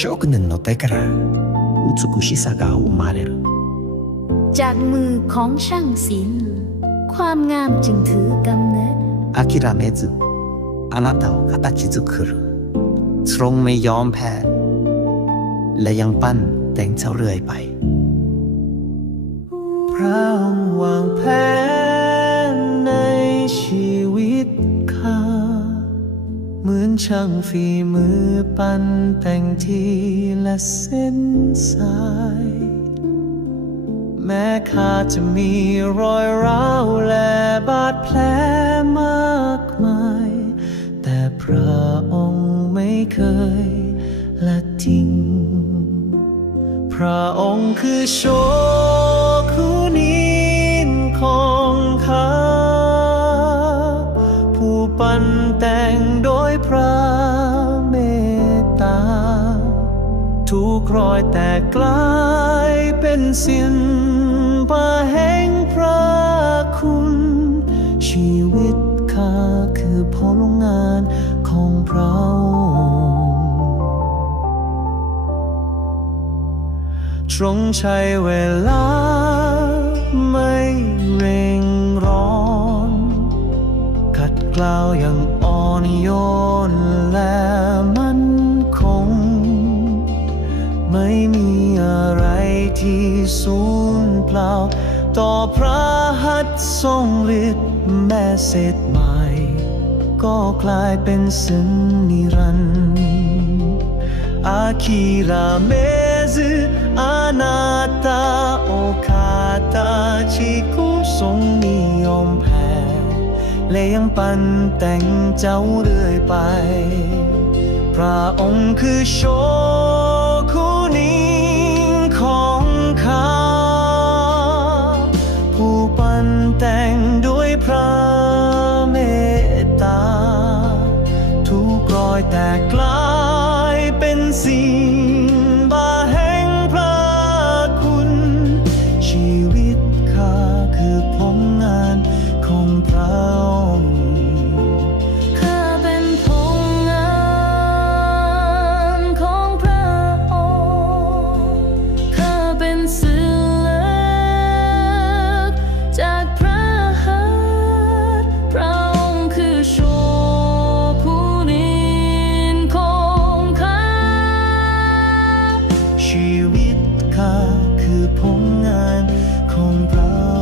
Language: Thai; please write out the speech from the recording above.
Shokunin no te kara Utsukushisa ga จากมือของช่างศิลป์ความงามจึงถือกำเนิด Akira mezu Anata o katachi zukuru ตรงไม่ยอมแพ้ และยังปั้นแต่งเจ้าเรื่อยไป พระองค์วางแผ ช่างฝีมือปั้นแต่งทีและเส้นสาย แม้ข้าจะมีรอยร้าวและบาดแผลมากมาย แต่พระองค์ไม่เคยละทิ้ง พระองค์คือโชคุนินของข้าผู้ปั้นแต่งโดยพระ ทุกรอยแตกกลายเป็นสิ้นประแห่งพระคุณ ชีวิตข้าคือผลงงานของพระองค์ทรงใช้เวลาไม่เร่งร้อน ขัดเกลาอย่างอ่อนโยนและ มีอะไรที่สูญเปล่า ต่อพระหัตถ์ทรงฤทธิ์แม้เศษใหม่ก็กลายเป็นสิ่งนิรันดร์อาคิราเมซึอานาตาโอคาตาชิคุทรงนิยมแพ้และยังปันแต่งเจ้าเรื่อยไป พระองค์คือโช เคือผลงานของเรา